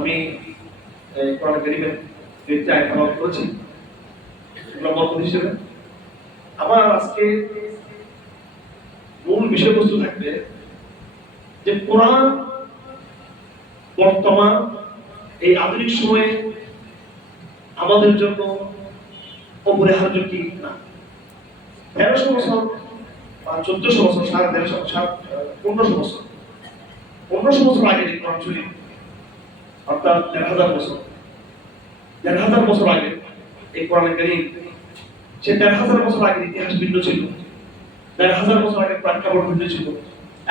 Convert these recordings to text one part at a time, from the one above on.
আমি কোরআন কারীমের তিনটা আয়াত তেলাওয়াত করেছি বরকত হিসেবে। আমার আজকে মূল বিষয়বস্তু থাকবে যে কোরআন বর্তমান এই আধুনিক সময়ে আমাদের জন্য অপরিহার্য কি না। 1300 বছর বা 1400 বছর 1500 বছর 1500 বছর আগে কোরআন চলি, অর্থাৎ 1000 বছর 1000 বছর আগে এই কোরআন কারীম, সে 1000 বছর আগের ইতিহাস ভিন্ন ছিল, 1000 বছর আগের প্রেক্ষাপট ভিন্ন ছিল।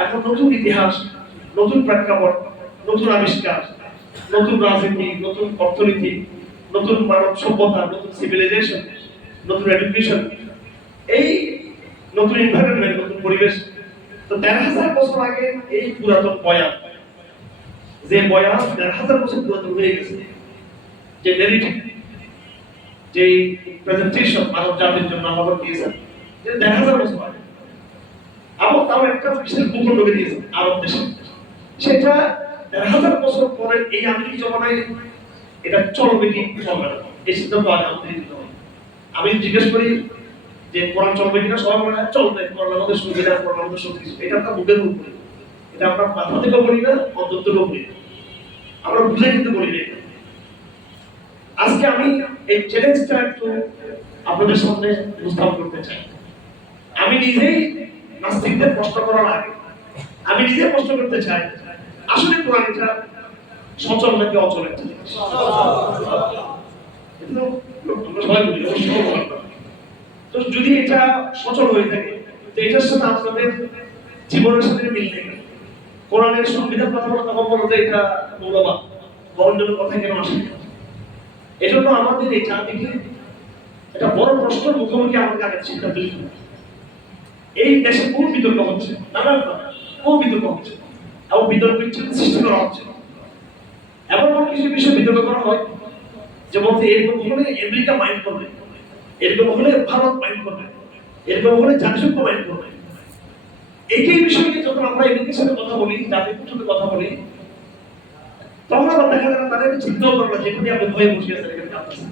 এখন নতুন ইতিহাস, নতুন প্রেক্ষাপট, নতুন আবিষ্কার, নতুন রাজনীতি, নতুন অর্থনীতি, নতুন মানব সভ্যতা, নতুন সিভিলাইজেশন, নতুন এডুকেশন, এই নতুন এনভায়রনমেন্ট, নতুন পরিবেশ। তো 1000 বছর আগে এই পুরাতন বয়ান, যে বয়ান 1000 বছর পুরাতন হয়ে গেছে, যে ন্যারেটিভ, যে প্রেজেন্টেশন মানব জাতির জন্য আল্লাহ দিয়েছেন, যে 1000 বছর আগে আবার তাও একটা বিশেষ ভূখণ্ডকে দিয়েছেন আরব দেশে, সেটা 1000 বছর পরে এই আধুনিক জমানায় এটা চলবে কি চলবে না, এই সিদ্ধান্ত আগে আমাদের নিতে হবে। আমি জিজ্ঞেস করি যে কোরআন চলবে কিনা, সবাই বলে চলবে, কোরআন আমাদের সুবিধা, কোরআন আমাদের সব কিছু। এটা আমরা মুখের উপরে, এটা আমরা মাথা থেকে বলি না, অন্তর থেকে বলি না, আমরা বুঝে কিন্তু বলি না। আজকে আমি এই চ্যালেঞ্জটা একটু আপনাদের সামনে উপস্থাপন করতে চাই। আমি নিজেই নাস্তিকদের প্রশ্ন করার আগে আমি নিজে প্রশ্ন করতে চাই, আসলে কোরআন এটা সচল নাকি অচল একটা জিনিস? সবাই বলি তো যদি এটা সচল হয়ে থাকে, তো এটার সাথে আপনাদের জীবনের সাথে মিল নেই। কোরআনের সংবিধান কথা বলা তখন বলো যে এটা মৌলবাদ, বরঞ্জন কথা কেন আসে? এজন্য আমাদের এই জাতিকে একটা বড় প্রশ্নের মুখোমুখি আমাদের আগে চিন্তা দিতে হবে। এই দেশে কোন বিতর্ক হচ্ছে, নানান কোন বিতর্ক হচ্ছে, এবং বিতর্ক সৃষ্টি করা হচ্ছে। এমন কিছু বিষয়ে বিতর্ক করা হয় যে বলতে এরকম হলে আমেরিকা মাইন্ড করবে, এরকম হলে ভারত মাইন্ড করবে, এরকম হলে জাতিসংঘ মাইন্ড করবে। এই বিষয়ে যখন আমরা এমনির সাথে কথা বলি, জাতির সাথে কথা বলি, তখন আবার দেখা যায় তাদের চিন্তাও করে না, যেখানে আপনি ভয়ে বসে আছেন এখানে কাঁদতেছেন।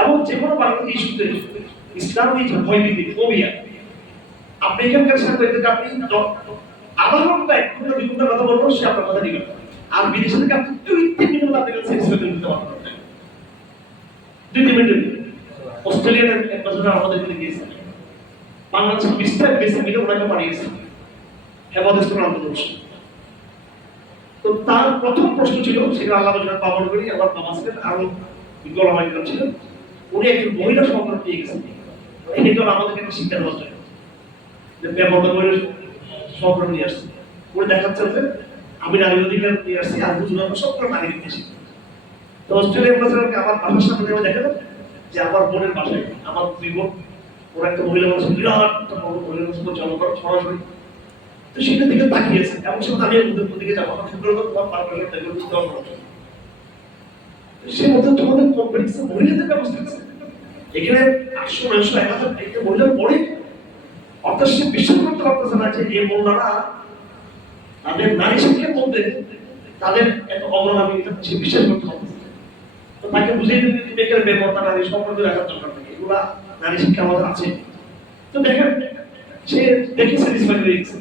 এবং যে কোনো বাংলাদেশ ইস্যুতে ইসলামী ভয়ভীতি, ফোবিয়া, আপনি এখানকার সাথে আপনি আধা ঘন্টা 1 ঘন্টা 2 ঘন্টা কথা বলবো, সে আপনার কথা দিবেন। আর বিদেশে থেকে আপনি 2-3 মিনিট আপনার কাছে স্যাটিসফাইড দিতে পারবেন, 2-3 মিনিট। অস্ট্রেলিয়ার অ্যাম্বাসেডর আমাদের কাছে গিয়েছেন, বাংলাদেশের বিস্তার বেশি মিলে ওনাকে পাঠিয়েছেন হেফাজতের আন্দোলন। তো তার প্রথম প্রশ্ন ছিল, সেটা আল্লাহ পাবন করি আবার বাবা ছিলেন, আরো বিজ্ঞান ছিলেন, উনি একজন মহিলা সংগঠন পেয়ে গেছেন। এই জন্য আমাদেরকে একটা শিক্ষা দেওয়া যায় যে ব্যবহার করে সংগঠন নিয়ে আসছে, উনি দেখাচ্ছেন যে আমি নারী অধিকার নিয়ে আসছি, আর বুঝলাম সবগুলো নারী নিয়েছি। তো অস্ট্রেলিয়ার প্রেসিডেন্টকে আমার বাসার সামনে দেখালো যে আমার বোনের বাসায় আমার 2 বোন, ওরা একটা মহিলা মানুষ, বিরাট একটা বড় মহিলা মানুষ জনগণ সরাসরি। তো সেটা দিকে তাকিয়েছে, এমন সময় আমি ওদের দিকে যাবো, আমার শুক্র তোমার পারপারের দেখে বুঝতে পারবো। সে মধ্যে তোমাদের কম্পিটিশন মহিলাদের ব্যবস্থা আছে এখানে 800-900-1000 একটা মহিলার পরে, অর্থাৎ সে বিশ্বাস করতে পারতেছে না যে এই মহিলারা তাদের নারী শিক্ষার মধ্যে তাদের এত অগ্রগামী, সে বিশ্বাস করতে পারতেছে। তো তাকে বুঝিয়ে দিতে তুমি এখানে বেপরতা নারী সম্পর্কে রাখার দরকার নেই, এগুলা নারী শিক্ষা আমাদের আছে। তো দেখেন সে দেখে স্যাটিসফাইড হয়ে গেছে।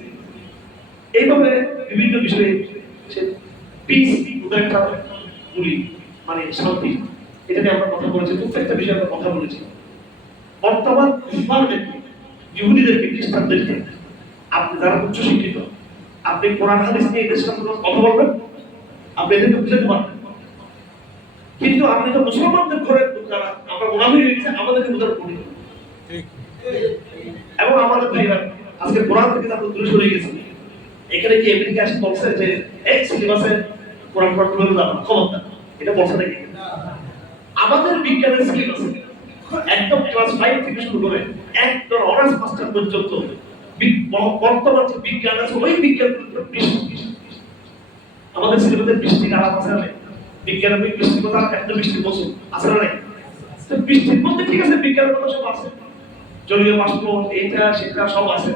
এইভাবে বিভিন্ন বিষয়ে সে পিস ওদের একটা বলি, মানে শান্তি, এটা নিয়ে আমরা কথা বলেছি, প্রত্যেকটা বিষয়ে আমরা কথা বলেছি। বর্তমান ইহুদিদেরকে, খ্রিস্টানদেরকে, আপনি যারা উচ্চ শিক্ষিত, আপনি কোরআন হাদিস নিয়ে এদের সাথে কথা বলবেন, আপনি এদেরকে বুঝাতে পারবেন। কিন্তু আপনি তো মুসলমানদের ঘরের যারা আমরা গোলামি হয়ে গেছে, আমাদেরকে বোঝাতে পারি। এবং আমাদের ভাইরা আজকে কোরআন থেকে আমরা দূরে সরে গেছি। এখানে কি আমেরিকা এসে বলছে যে এই সিলেবাসে কোরআন পড়তে হবে না, ক্ষমতা, এটা বলছে নাকি? আমাদের বিজ্ঞানের সিলেবাসে একদম ক্লাস 5 থেকে শুরু করে একদম অনার্স মাস্টার পর্যন্ত বর্তমান যে বিজ্ঞান আছে, ওই বিজ্ঞান আমাদের সিলেবাসে বৃষ্টির আলাপ আছে না? বিজ্ঞানের বৃষ্টির কথা একদম বৃষ্টির মৌসুম আছে না? তো বৃষ্টির মধ্যে ঠিক আছে, বিজ্ঞানের কথা সব আছে, জলীয় বাষ্প, এটা সেটা সব আছে।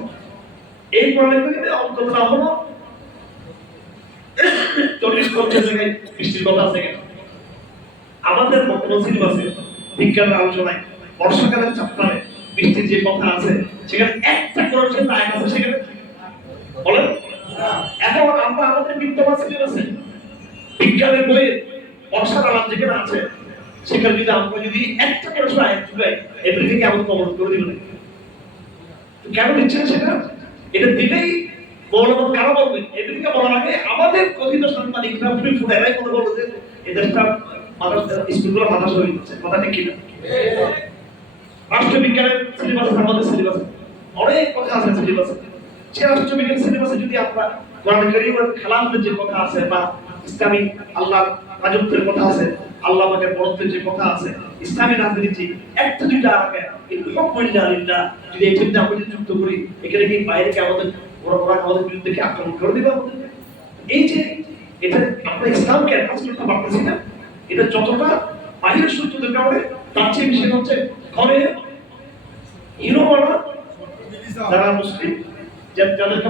এই কোরআনের মধ্যে অন্তত না হলো 40-50 জায়গায় বৃষ্টির কথা আছে কেন? আমাদের বর্তমান সিলেবাসে বিজ্ঞানের আলোচনায় বর্ষাকালের চ্যাপ্টারে বৃষ্টির যে কথা আছে সেখানে একটা কোরআনের আয়াত আছে সেখানে বলেন। এখন আমরা আমাদের বিদ্যমান সিলেবাসে বিজ্ঞানের বইয়ে বর্ষার আলাপ যেখানে আছে সেখানে যদি আমরা যদি একটা কোরআনের আয়াত ঢুকাই এমনিতে কেমন কবর করে দিবেন? কেন দিচ্ছেন সেটা? এটা দিলেই মৌলবাদ কারা বলবে? এমনিতে বলার আগে আমাদের কথিত সাংবাদিকরা ফুটে ফুটে এরাই কথা বলবে যে এই দেশটা স্কুলগুলো মাদ্রাসা হয়ে যাচ্ছে, কথা ঠিক কিনা? রাষ্ট্রবিজ্ঞানের সিলেবাস আমাদের সিলেবাস অনেক কথা আছে সিলেবাসে। সে রাষ্ট্রবিজ্ঞান সিলেবাসে যদি আমরা কোরআন কারীমের খেলাফের যে কথা আছে বা ইসলামিক আল্লাহর রাজত্বের কথা আছে, আল্লাহ পাকের বড়ত্বের যে কথা আছে, ইসলামী রাজনীতি একটা দুইটা আগে কিন্তু হুকুমিল্লাহ লিল্লাহ যদি এই চিন্তা আমরা যুক্ত করি এখানে কি বাইরে কি আমাদের বড়রা আমাদের বিরুদ্ধে কি আক্রমণ করে দিবে আমাদের? এই যে এটা আমরা ইসলামকে অ্যাডভান্স করতে পারতেছি না, এটা যতটা বাহিরের সূত্রদের কারণে তার চেয়ে বেশি হচ্ছে ঘরে হিরোমানা যারা মুসলিম যাদেরকে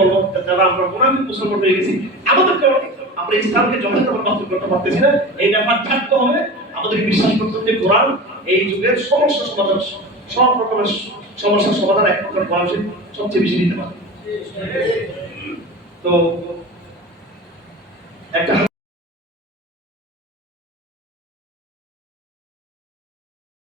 বলবো যারা আমরা মোনাফিক মুসলমান হয়ে গেছি আমাদের কারণে আমরা ইসলামকে যথাযথভাবে বাস্তব করতে পারতেছি না। এই ব্যাপার থাকতে হবে আমাদেরকে বিশ্বাস করতে হবে কোরআন এই যুগের সমস্যা সমাধান, সব রকমের সমস্যার সমাধান একমাত্র কোরআন সবচেয়ে বেশি দিতে পারে। তো একটা